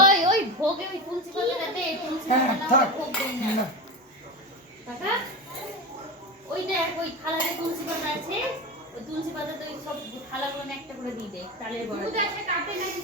ওই ওই ভোগে ওই তুলসী পাতাটাতে তুলসী পাতাটা ভোগ দেই না কাকা ওই দেখ ওই থালাতে তুলসী পাতা আছে ওই তুলসী পাতাতে ওই সব থালাগুলো একটা করে দিয়ে দে তালের বড়া দুধ আছে কাটে নাকি